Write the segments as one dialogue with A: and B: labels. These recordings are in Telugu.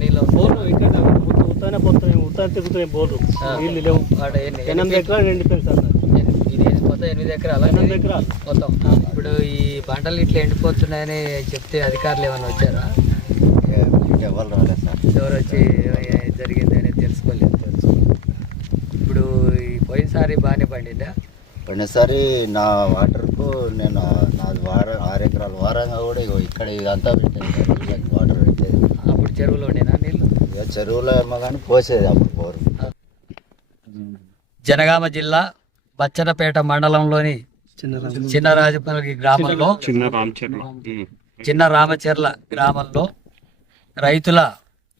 A: నీళ్ళు
B: పోతున్నాయి
A: ఎనిమిది
B: ఎనిమిది ఇప్పుడు ఈ పంటలు ఇట్లా ఎండిపోతున్నాయని చెప్తే అధికారులు ఏమైనా వచ్చారా?
C: ఎవరు
B: వచ్చి జరిగిందని తెలుసుకోలేదు తెలుసుకోలేదు. ఇప్పుడు పోయినసారి బాగానే పండిందా?
C: పోయినసారి నా వాటర్కు నేను నాది వార ఆరు ఎకరాల వారంగా కూడా ఇగో ఇక్కడ ఇదంతా పెట్టేది వాటర్ పెట్టేది.
B: అప్పుడు చెరువులోనేనా నీళ్ళు?
C: ఇక చెరువులో ఏమో కానీ పోసేది అప్పుడు బోరు.
B: జనగామ జిల్లా బచ్చనపేట మండలంలోని చిన్నరాజపల్లి. గ్రామంలో
A: చిన్న
B: రామచెర్ల గ్రామంలో రైతుల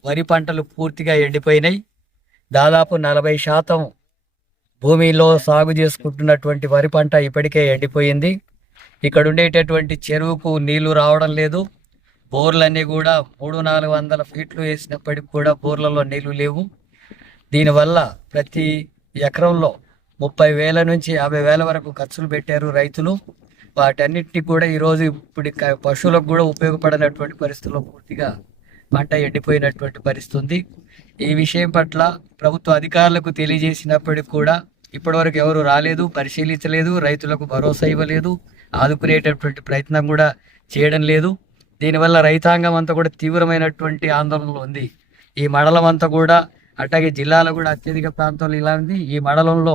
B: వరి పంటలు పూర్తిగా ఎండిపోయినాయి. దాదాపు నలభై శాతం భూమిలో సాగు చేసుకుంటున్నటువంటి వరి పంట ఇప్పటికే ఎండిపోయింది. ఇక్కడ ఉండేటటువంటి చెరువుకు నీళ్ళు రావడం లేదు. బోర్లన్నీ కూడా మూడు నాలుగు వందల ఫీట్లు వేసినప్పటికి కూడా బోర్లలో నీళ్ళు లేవు. దీనివల్ల ప్రతి ఎకరంలో ముప్పై వేల నుంచి యాభై వేల వరకు ఖర్చులు పెట్టారు రైతులు. వాటన్నిటిని కూడా ఈరోజు ఇప్పుడు పశువులకు కూడా ఉపయోగపడినటువంటి పరిస్థితుల్లో పూర్తిగా పంట ఎండిపోయినటువంటి పరిస్థితి ఉంది ఈ విషయం పట్ల ప్రభుత్వ అధికారులకు తెలియజేసినప్పటికి కూడా ఇప్పటివరకు ఎవరు రాలేదు పరిశీలించలేదు రైతులకు భరోసా ఇవ్వలేదు ఆదుకునేటటువంటి ప్రయత్నం కూడా చేయడం లేదు. దీనివల్ల రైతాంగం అంతా కూడా తీవ్రమైనటువంటి ఆందోళనలో ఉంది. ఈ మండలం అంతా కూడా అట్లాగే జిల్లాలో కూడా అత్యధిక ప్రాంతంలో ఇలా ఉంది. ఈ మండలంలో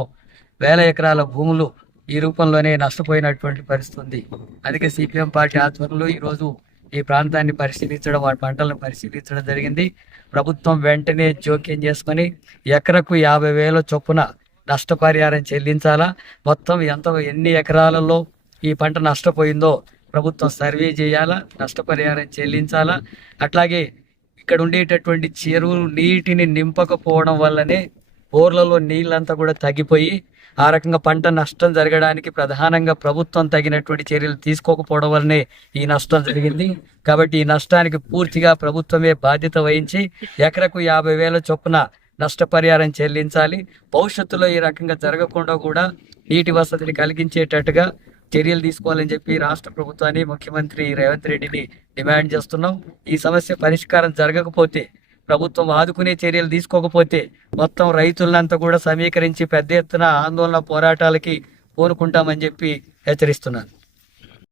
B: వేల ఎకరాల భూములు ఈ రూపంలోనే నష్టపోయినటువంటి పరిస్థితి ఉంది. అందుకే సిపిఎం పార్టీ ఆధ్వర్యంలో ఈరోజు ఈ ప్రాంతాన్ని పరిశీలించడం వాటి పంటలను పరిశీలించడం జరిగింది. ప్రభుత్వం వెంటనే జోక్యం చేసుకొని ఎకరకు యాభై వేల చొప్పున నష్టపరిహారం చెల్లించాలా? మొత్తం ఎంత ఎన్ని ఎకరాలలో ఈ పంట నష్టపోయిందో ప్రభుత్వం సర్వే చేయాలా? నష్టపరిహారం చెల్లించాలా? అట్లాగే ఇక్కడ ఉండేటటువంటి చెరువు నీటిని నింపకపోవడం వల్లనే బోర్లలో నీళ్ళంతా కూడా తగ్గిపోయి ఆ రకంగా పంట నష్టం జరగడానికి ప్రధానంగా ప్రభుత్వం తగినటువంటి చర్యలు తీసుకోకపోవడం వల్లనే ఈ నష్టం జరిగింది. కాబట్టి ఈ నష్టానికి పూర్తిగా ప్రభుత్వమే బాధ్యత వహించి ఎకరకు యాభై వేల చొప్పున నష్టపరిహారం చెల్లించాలి. భవిష్యత్తులో ఈ రకంగా జరగకుండా కూడా నీటి వసతిని కలిగించేటట్టుగా చర్యలు తీసుకోవాలని చెప్పి రాష్ట్ర ప్రభుత్వాన్ని ముఖ్యమంత్రి రేవంత్ రెడ్డిని డిమాండ్ చేస్తున్నాం. ఈ సమస్య పరిష్కారం జరగకపోతే ప్రభుత్వం ఆదుకునే చర్యలు తీసుకోకపోతే మొత్తం రైతులంతా కూడా సమీకరించి పెద్ద ఎత్తున ఆందోళన పోరాటాలకి కోరుకుంటామని చెప్పి హెచ్చరిస్తున్నాను.